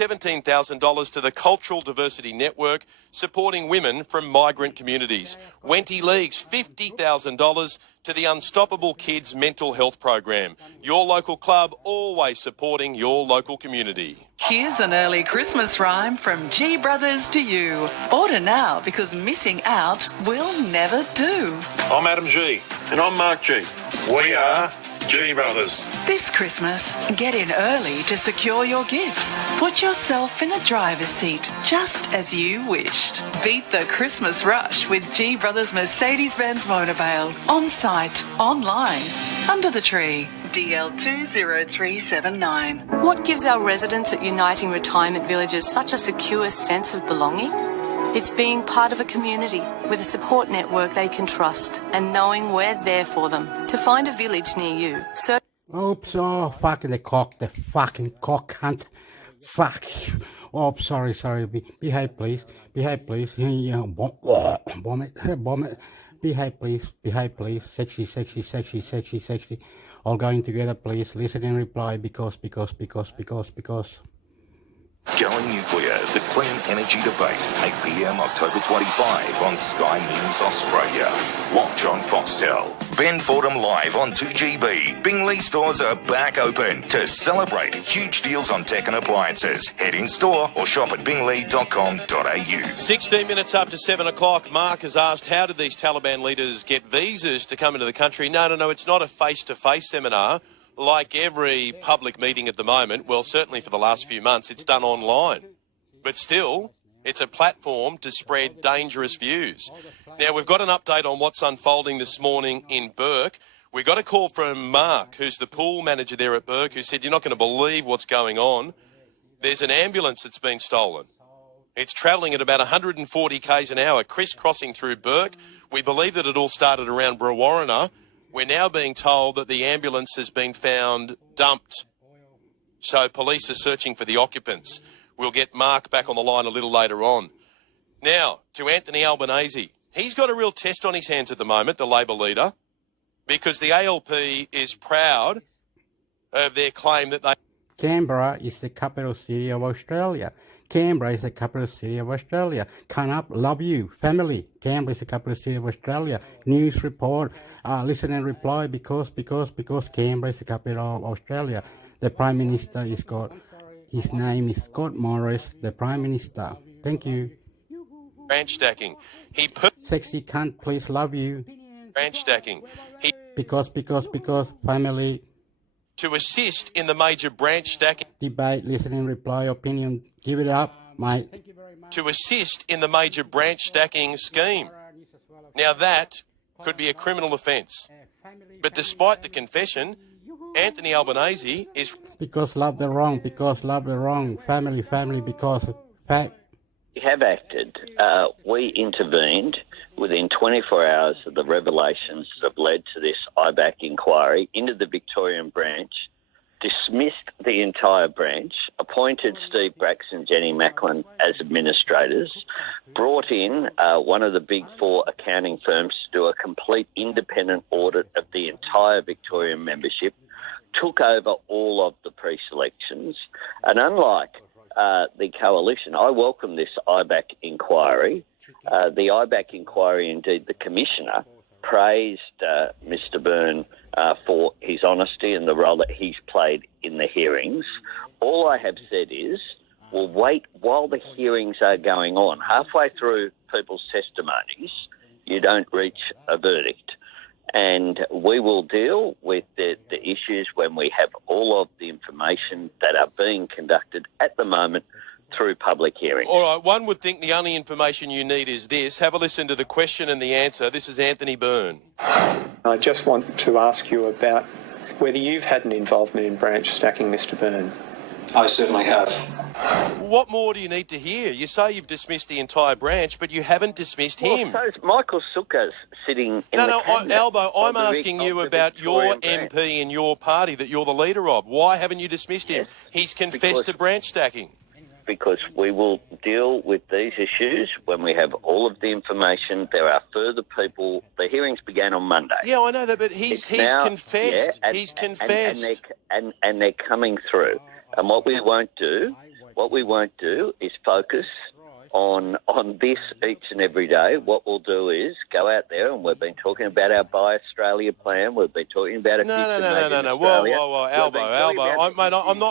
$17,000 to the Cultural Diversity Network, supporting women from migrant communities. Wenty Leagues, $50,000 to the Unstoppable Kids Mental Health Program. Your local club, always supporting your local community. Here's an early Christmas rhyme from G Brothers to you. Order now because missing out will never do. I'm Adam G. And I'm Mark G. We are G Brothers. This Christmas, get in early to secure your gifts. Put yourself in the driver's seat, just as you wished. Beat the Christmas rush with G Brothers Mercedes-Benz Motorvale. On site, online, under the tree. DL20379. What gives our residents at Uniting Retirement Villages such a secure sense of belonging? It's being part of a community with a support network they can trust and knowing we're there for them. To find a village near you, Oops, oh, fucking the fucking cock hunt. Fuck. Oh, sorry. Behave, please. Yeah, vomit. Behave, please. Sexy. All going together, please. Listen and reply because. Going Nuclear, the Clean Energy Debate, 8 p.m. October 25 on Sky News Australia. Watch on Foxtel. Ben Fordham live on 2GB. Bingley stores are back open to celebrate huge deals on tech and appliances. Head in store or shop at bingley.com.au. 16 minutes after 7 o'clock, Mark has asked, how did these Taliban leaders get visas to come into the country? No, it's not a face-to-face seminar. Like every public meeting at the moment, well, certainly for the last few months, it's done online. But still, it's a platform to spread dangerous views. Now, we've got an update on what's unfolding this morning in Bourke. We got a call from Mark, who's the pool manager there at Bourke, who said, you're not going to believe what's going on. There's an ambulance that's been stolen. It's travelling at about 140 k's an hour, crisscrossing through Bourke. We believe that it all started around Brewarrina. We're now being told that the ambulance has been found dumped. So police are searching for the occupants. We'll get Mark back on the line a little later on. Now, to Anthony Albanese. He's got a real test on his hands at the moment, the Labor leader, because the ALP is proud of their claim that they... Canberra is the capital city of Australia. Canberra is the capital city of Australia. Canup, love you. Family. Canberra is the capital city of Australia. News report. Listen and reply because Canberra is the capital of Australia. The Prime Minister is his name is Scott Morris, the Prime Minister. Thank you. Branch stacking. Sexy cunt, please love you. Branch stacking. Because family. To assist in the major branch stacking... Debate, listen and reply, opinion. Give it up, mate. To assist in the major branch stacking scheme. Now that could be a criminal offence. But despite the confession, Anthony Albanese is... Because love the wrong, family, because... We have acted. We intervened within 24 hours of the revelations that have led to this IBAC inquiry into the Victorian branch, dismissed the entire branch, appointed Steve Braxton and Jenny Macklin as administrators, brought in one of the big four accounting firms to do a complete independent audit of the entire Victorian membership, took over all of the pre-selections, and unlike the coalition, I welcome this IBAC inquiry. The IBAC inquiry, indeed, the Commissioner praised Mr Byrne for his honesty and the role that he's played in the hearings. All I have said is, we'll wait while the hearings are going on. Halfway through people's testimonies, you don't reach a verdict. And we will deal with the issues when we have all of the information that are being conducted at the moment through public hearings. All right, one would think the only information you need is this. Have a listen to the question and the answer. This is Anthony Byrne. I just want to ask you about whether you've had an involvement in branch stacking, Mr Byrne. I certainly have. What more do you need to hear? You say you've dismissed the entire branch, but you haven't dismissed him. Well, so Michael Sukkah's sitting in the cabinet. Albo, I'm asking you about your MP in your party that you're the leader of. Why haven't you dismissed him? He's confessed to branch stacking. Because we will deal with these issues when we have all of the information. There are further people. The hearings began on Monday. Yeah, I know that, but he's confessed. Yeah, he's confessed. And they're coming through. And what we won't do What we won't do is focus on this each and every day. What we'll do is go out there, and we've been talking about our Buy Australia plan. We've been talking about a No. Australia. Whoa, Albo.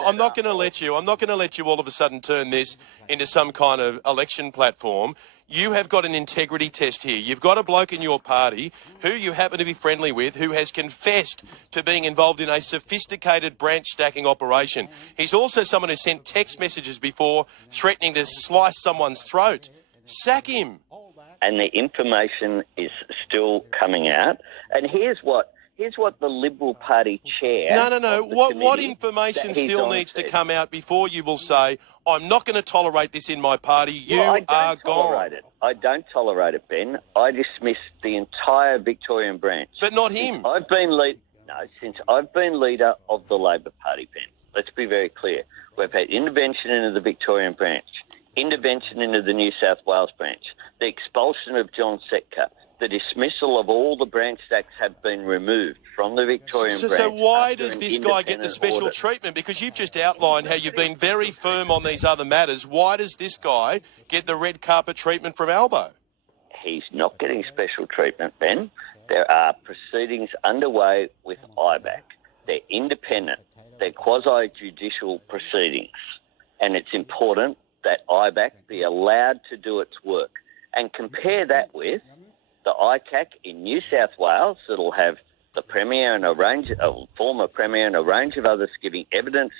I'm not going to let you. I'm not going to let you all of a sudden turn this into some kind of election platform. You have got an integrity test here. You've got a bloke in your party who you happen to be friendly with who has confessed to being involved in a sophisticated branch stacking operation. He's also someone who sent text messages before threatening to slice someone's throat. Sack him. And the information is still coming out. And here's what the Liberal Party chair... No. What information still needs to come out before you will say, I'm not going to tolerate this in my party, you are gone? I don't tolerate it, Ben. I dismiss the entire Victorian branch. But not him. Since I've been leader of the Labor Party, Ben. Let's be very clear. We've had intervention into the Victorian branch, intervention into the New South Wales branch, the expulsion of John Setka, the dismissal of all the branch stacks have been removed from the Victorian branch. So why does this guy get the special treatment? Because you've just outlined how you've been very firm on these other matters. Why does this guy get the red carpet treatment from Albo? He's not getting special treatment, Ben. There are proceedings underway with IBAC. They're independent. They're quasi-judicial proceedings. And it's important that IBAC be allowed to do its work. And compare that with the ICAC in New South Wales that'll have the Premier and former Premier and a range of others giving evidence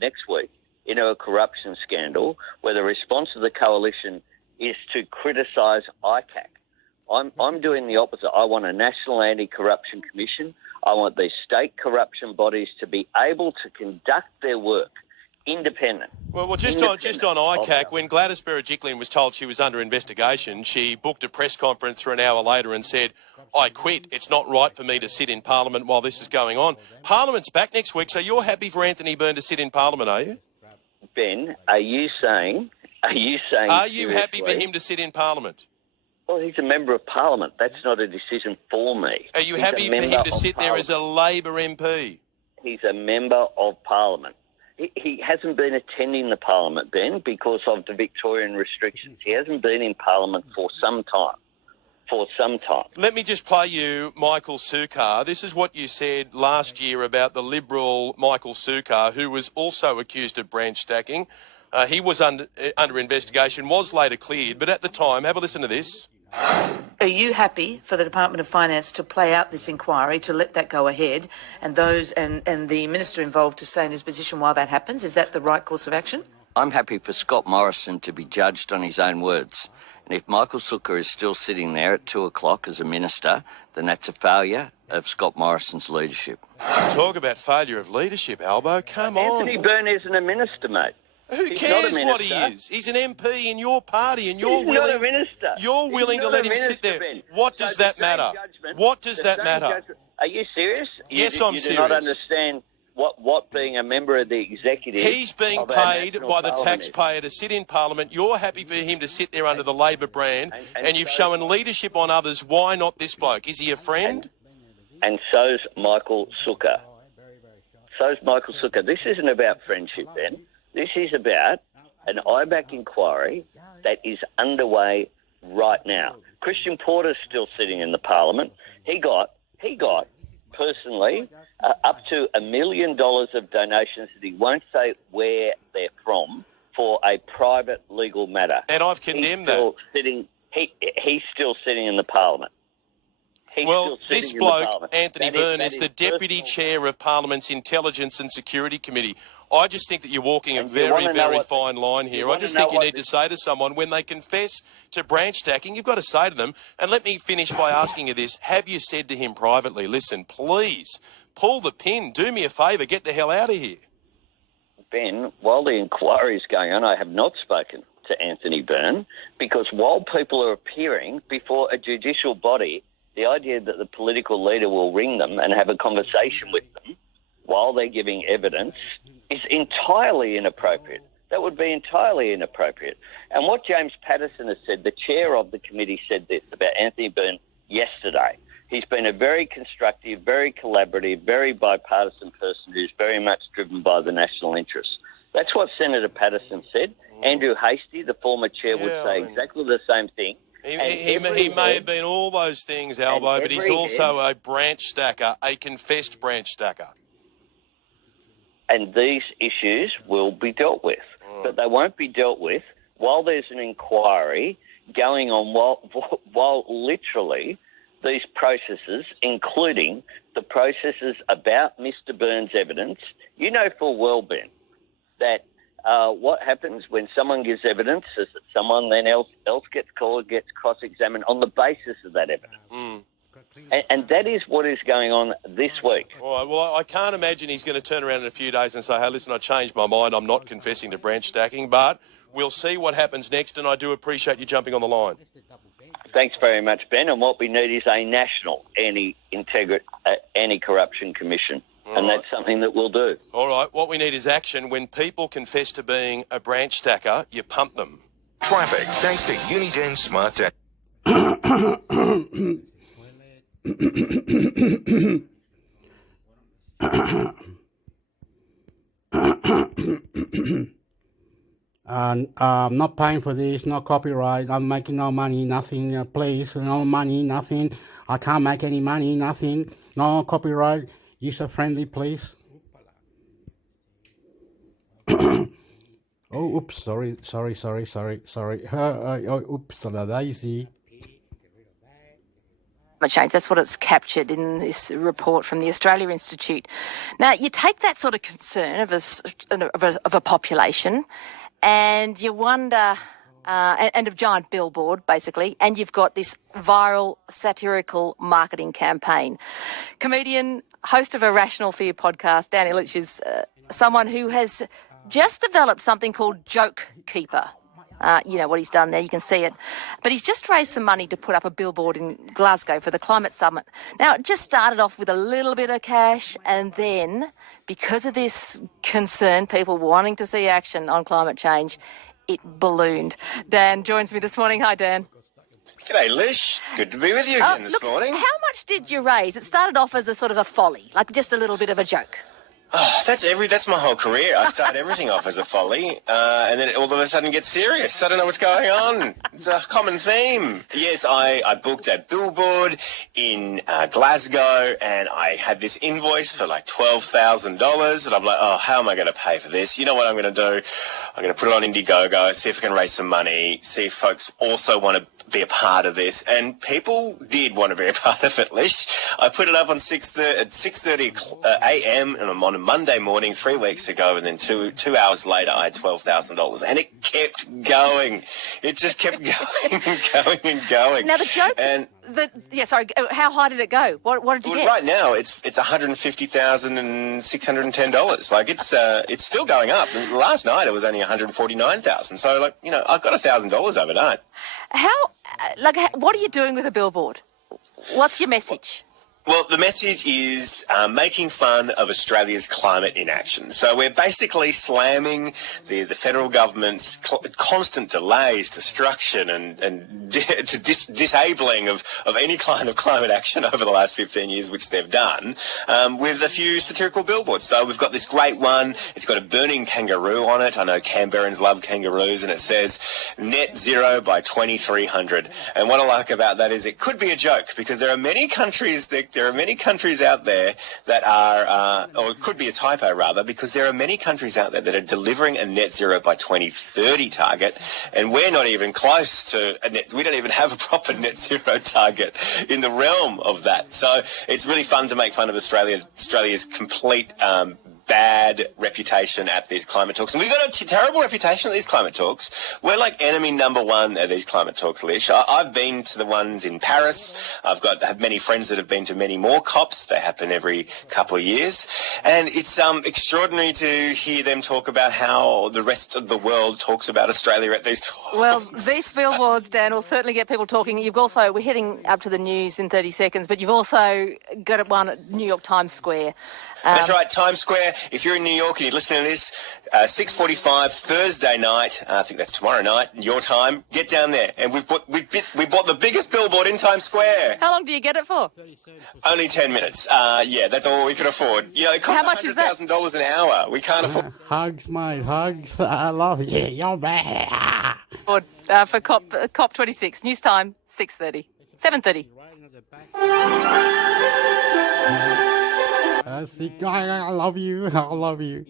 next week into a corruption scandal where the response of the coalition is to criticise ICAC. I'm doing the opposite. I want a National Anti-Corruption Commission. I want these state corruption bodies to be able to conduct their work independent. Well, just on ICAC, when Gladys Berejiklian was told she was under investigation, she booked a press conference for an hour later and said, I quit. It's not right for me to sit in Parliament while this is going on. Parliament's back next week, so you're happy for Anthony Byrne to sit in Parliament, are you? Ben, are you happy for him to sit in Parliament? Well, he's a member of Parliament. That's not a decision for me. Are you happy for him to sit there as a Labor MP? He's a member of Parliament. He hasn't been attending the Parliament, Ben, because of the Victorian restrictions. He hasn't been in Parliament for some time. Let me just play you Michael Sukkar. This is what you said last year about the Liberal Michael Sukkar, who was also accused of branch stacking. He was under investigation, was later cleared, but at the time, have a listen to this. Are you happy for the Department of Finance to play out this inquiry, to let that go ahead, and the minister involved to stay in his position while that happens? Is that the right course of action? I'm happy for Scott Morrison to be judged on his own words. And if Michael Sukkar is still sitting there at 2 o'clock as a minister, then that's a failure of Scott Morrison's leadership. Talk about failure of leadership, Albo. Come on. Anthony Byrne isn't a minister, mate. Who cares what he is? He's an MP in your party, and you're willing. Not a minister. You're willing to let him sit there. Ben. What does that matter? What does that matter? Are you serious? Yes, I'm serious. You do not understand what being a member of the executive. He's being paid by the taxpayer to sit in Parliament. You're happy for him to sit there under the Labor brand, and you've shown leadership on others. Why not this bloke? Is he a friend? And so's Michael Sukkar. This isn't about friendship, Ben. This is about an IBAC inquiry that is underway right now. Christian Porter's still sitting in the Parliament. He got personally up to $1 million of donations that he won't say where they're from for a private legal matter. And I've condemned that. He's still sitting in the Parliament. This bloke, Anthony Byrne, is the Deputy Chair of Parliament's Intelligence and Security Committee. I just think that you're walking a very, very fine line here. I just think you need to say to someone, when they confess to branch stacking, you've got to say to them, and let me finish by asking you this, have you said to him privately, listen, please, pull the pin, do me a favour, get the hell out of here? Ben, while the inquiry is going on, I have not spoken to Anthony Byrne, because while people are appearing before a judicial body, the idea that the political leader will ring them and have a conversation with them while they're giving evidence is entirely inappropriate. That would be entirely inappropriate. And what James Patterson has said, the chair of the committee, said this about Anthony Byrne yesterday. He's been a very constructive, very collaborative, very bipartisan person who's very much driven by the national interest. That's what Senator Patterson said. Andrew Hastie, the former chair, would say exactly the same thing. He may have been all those things, Albo, but he's also a branch stacker, a confessed branch stacker. And these issues will be dealt with. But they won't be dealt with while there's an inquiry going on, while literally these processes, including the processes about Mr Burns' evidence, you know full well, Ben, that what happens when someone gives evidence is that someone then else gets called, gets cross-examined on the basis of that evidence. And that is what is going on this week. All right, well, I can't imagine he's going to turn around in a few days and say, hey, listen, I changed my mind, I'm not confessing to branch stacking, but we'll see what happens next, and I do appreciate you jumping on the line. Thanks very much, Ben, and what we need is a national anti-corruption commission. And that's something that we'll do. All right, what we need is action. When people confess to being a branch stacker, you pump them. Traffic, thanks to Uniden Smart Tech. I'm not paying for this, no copyright, I'm making no money, nothing, please, no money, nothing. I can't make any money, nothing, no copyright. User-friendly, please. Oh, oops, sorry. Oops, daisy. Change. That's what it's captured in this report from the Australia Institute. Now, you take that sort of concern of a population, and you wonder, and a giant billboard, basically, and you've got this viral satirical marketing campaign. Comedian, host of a Rational Fear podcast, Dan Ilic, is someone who has just developed something called Joke Keeper. You know what he's done there, you can see it. But he's just raised some money to put up a billboard in Glasgow for the Climate Summit. Now, it just started off with a little bit of cash, and then, because of this concern, people wanting to see action on climate change, it ballooned. Dan joins me this morning. Hi, Dan. G'day, Lish. Good to be with you again this morning. How much did you raise? It started off as a sort of a folly, like just a little bit of a joke. Oh, that's my whole career. I start everything off as a folly, and then it all of a sudden gets serious. I don't know what's going on. It's a common theme. Yes, I booked a billboard in Glasgow, and I had this invoice for like $12,000, and I'm like, oh, how am I going to pay for this? You know what I'm going to do? I'm going to put it on Indiegogo, see if I can raise some money, see if folks also want to be a part of this, and people did want to be a part of it, Lish. I put it up on 6:30 a.m. and I'm on a Monday morning 3 weeks ago, and then two hours later I had $12,000, and it kept going. It just kept going and going and going. Now the joke, how high did it go? What did you get? Right now it's $150,610. Like it's still going up. And last night it was only $149,000. So I got $1,000 overnight. What are you doing with a billboard? What's your message? Well, the message is making fun of Australia's climate inaction. So we're basically slamming the federal government's constant delays, destruction and disabling of any kind of climate action over the last 15 years, which they've done, with a few satirical billboards. So we've got this great one. It's got a burning kangaroo on it. I know Canberrans love kangaroos, and it says net zero by 2300. And what I like about that is it could be a joke, because there are many countries out there that are, or it could be a typo rather, because there are many countries out there that are delivering a net zero by 2030 target, and we're not even close to we don't even have a proper net zero target in the realm of that. So it's really fun to make fun of Australia's complete bad reputation at these climate talks. And we've got a terrible reputation at these climate talks. We're like enemy number one at these climate talks, Lish. I've been to the ones in Paris. I have many friends that have been to many more COPs. They happen every couple of years. And it's extraordinary to hear them talk about how the rest of the world talks about Australia at these talks. Well, these billboards, Dan, will certainly get people talking. We're heading up to the news in 30 seconds, but you've also got one at New York Times Square. That's right, Times Square. If you're in New York and you're listening to this, 6:45 Thursday night, I think that's tomorrow night, your time, get down there. And we bought the biggest billboard in Times Square. How long do you get it for? Only 10 minutes. Yeah, that's all we can afford. You know, it costs How much is that? $100,000 an hour. We can't afford... Hugs, mate, hugs. I love you. You're bad. For COP26. News time, 6:30. 7:30. I love you. I love you.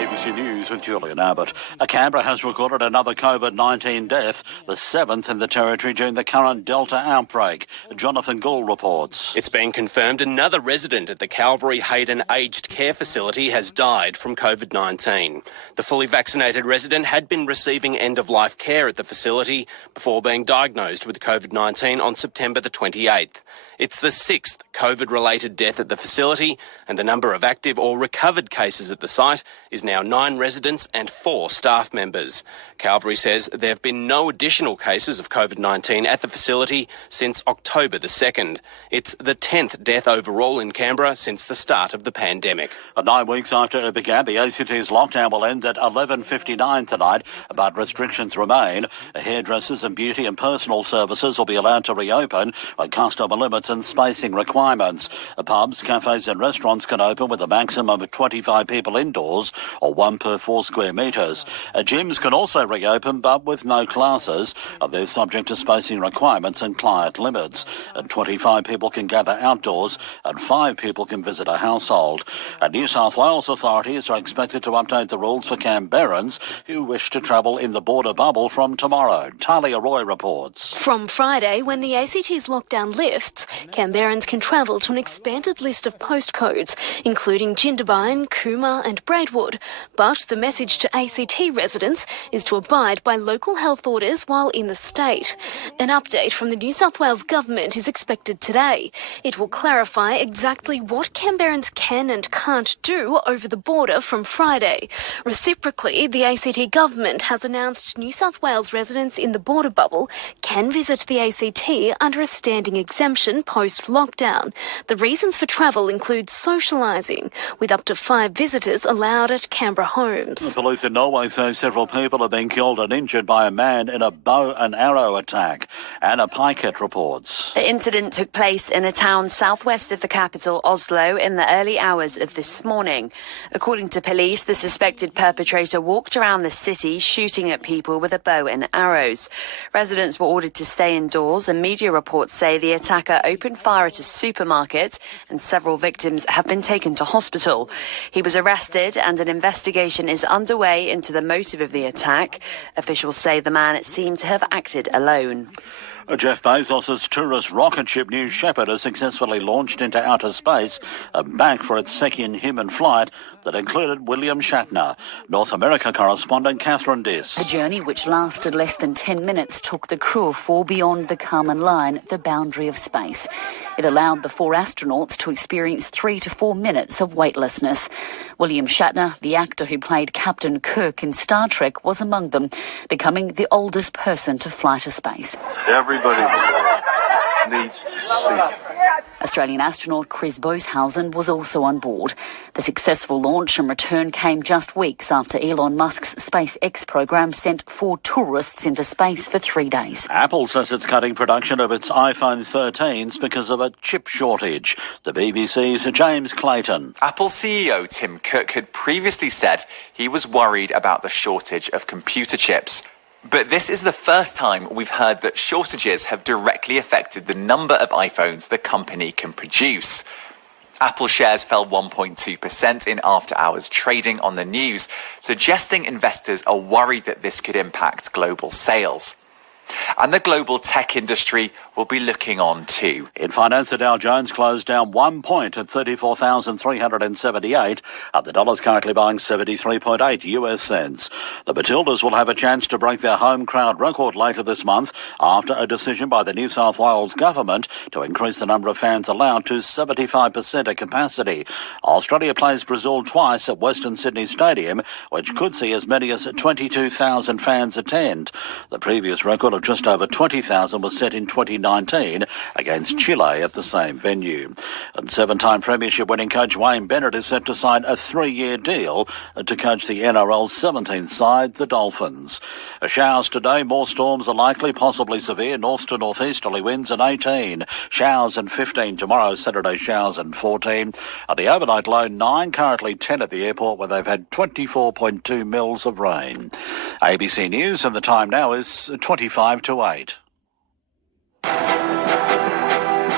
ABC News with Julian Abbott. Canberra has recorded another COVID-19 death, the 7th in the territory during the current Delta outbreak. Jonathan Gould reports. It's been confirmed another resident at the Calvary Hayden Aged Care Facility has died from COVID-19. The fully vaccinated resident had been receiving end-of-life care at the facility before being diagnosed with COVID-19 on September the 28th. It's the 6th COVID-related death at the facility, and the number of active or recovered cases at the site is now 9 residents and 4 staff members. Calvary says there have been no additional cases of COVID-19 at the facility since October the 2nd. It's the 10th death overall in Canberra since the start of the pandemic. 9 weeks after it began, the ACT's lockdown will end at 11:59 tonight, but restrictions remain. Hairdressers and beauty and personal services will be allowed to reopen with customer limits and spacing requirements. Pubs, cafes and restaurants can open with a maximum of 25 people indoors or 1 per 4 square metres. Gyms can also reopen but with no classes. They're subject to spacing requirements and client limits. 25 people can gather outdoors and 5 people can visit a household. New South Wales authorities are expected to update the rules for Canberrans who wish to travel in the border bubble from tomorrow. Talia Roy reports. From Friday, when the ACT's lockdown lifts, Canberrans can travel to an expanded list of postcodes, including Jindabyne, Cooma and Braidwood. But the message to ACT residents is to abide by local health orders while in the state. An update from the New South Wales government is expected today. It will clarify exactly what Canberrans can and can't do over the border from Friday. Reciprocally, the ACT government has announced New South Wales residents in the border bubble can visit the ACT under a standing exemption post-lockdown. The reasons for travel include socialising, with up to 5 visitors allowed at Canberra homes. Police in Norway say several people have been killed and injured by a man in a bow and arrow attack. Anna Pikett reports. The incident took place in a town southwest of the capital, Oslo, in the early hours of this morning. According to police, the suspected perpetrator walked around the city shooting at people with a bow and arrows. Residents were ordered to stay indoors, and media reports say the attacker opened fire at a supermarket and several victims have been taken to hospital. He was arrested and an investigation is underway into the motive of the attack. Officials say the man seemed to have acted alone. Jeff Bezos' tourist rocket ship New Shepard has successfully launched into outer space, back for its second human flight that included William Shatner. North America correspondent Catherine Diss. A journey which lasted less than 10 minutes took the crew of 4 beyond the Kármán line, the boundary of space. It allowed the 4 astronauts to experience 3 to 4 minutes of weightlessness. William Shatner, the actor who played Captain Kirk in Star Trek, was among them, becoming the oldest person to fly to space. Everybody needs to see. Australian astronaut Chris Boshausen was also on board. The successful launch and return came just weeks after Elon Musk's SpaceX program sent 4 tourists into space for 3 days. Apple says it's cutting production of its iPhone 13s because of a chip shortage. The BBC's James Clayton. Apple CEO Tim Cook had previously said he was worried about the shortage of computer chips. But this is the first time we've heard that shortages have directly affected the number of iPhones the company can produce. Apple shares fell 1.2% in after-hours trading on the news, suggesting investors are worried that this could impact global sales. And the global tech industry will be looking on too. In finance, the Dow Jones closed down 1 point at 34,378. The dollar's currently buying 73.8 US cents. The Matildas will have a chance to break their home crowd record later this month after a decision by the New South Wales government to increase the number of fans allowed to 75% of capacity. Australia plays Brazil twice at Western Sydney Stadium, which could see as many as 22,000 fans attend. The previous record of just over 20,000 was set in 2019. 2019 against Chile at the same venue. And 7-time premiership winning coach Wayne Bennett is set to sign a 3-year deal to coach the NRL's 17th side, the Dolphins. Showers today, more storms are likely, possibly severe, north to northeasterly winds and 18. Showers and 15 tomorrow, Saturday showers and 14. At the overnight low, 9, currently 10 at the airport where they've had 24.2 mils of rain. ABC News and the time now is 25 to 8.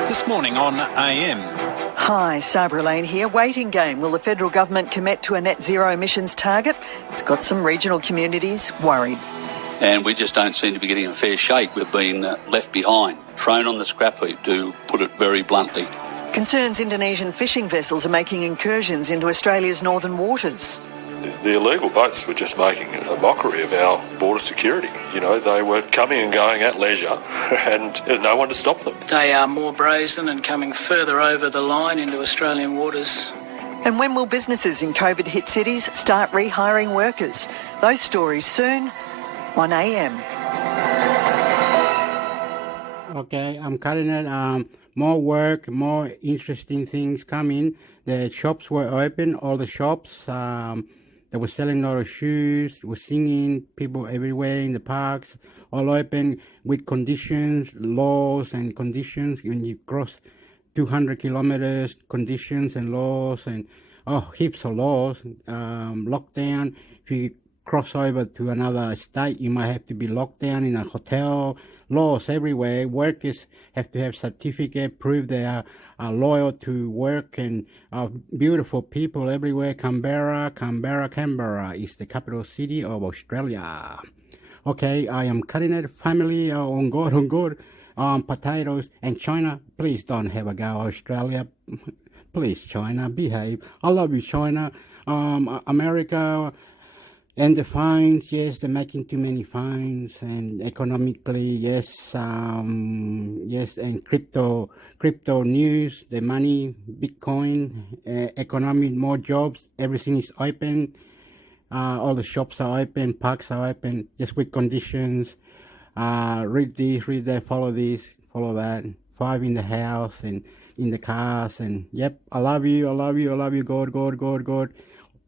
This morning on AM. Hi, Sabra Lane here. Waiting game. Will the federal government commit to a net zero emissions target? It's got some regional communities worried. And we just don't seem to be getting a fair shake. We've been left behind, thrown on the scrap heap, to put it very bluntly. Concerns Indonesian fishing vessels are making incursions into Australia's northern waters. The illegal boats were just making a mockery of our border security. You know, they were coming and going at leisure and there's no one to stop them. They are more brazen and coming further over the line into Australian waters. And when will businesses in COVID-hit cities start rehiring workers? Those stories soon on AM. Okay, I'm cutting it. More work, more interesting things coming. The shops were open, all the shops. They were selling a lot of shoes, were singing, people everywhere in the parks, all open with conditions, laws and conditions. When you cross 200 kilometers, conditions and laws and heaps of laws. Lockdown, if you cross over to another state, you might have to be locked down in a hotel. Laws everywhere. Workers have to have certificate, prove they are loyal to work, and beautiful people everywhere. Canberra is the capital city of Australia. Okay, I am cutting it. Family on God. Potatoes. And China, please don't have a go, Australia. Please, China, behave. I love you, China. America. And the fines, yes, they're making too many fines, and economically, yes, and crypto news, the money, Bitcoin, economy, more jobs, everything is open, all the shops are open, parks are open, just with conditions, read this, read that, follow this, follow that, 5 in the house and in the cars, and yep, I love you, God.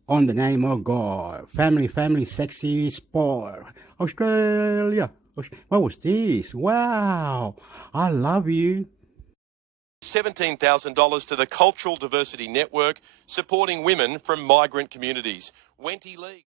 On the name of God. Family, sexy, sport. Australia. What was this? Wow. I love you. $17,000 to the Cultural Diversity Network, supporting women from migrant communities. Wenty League.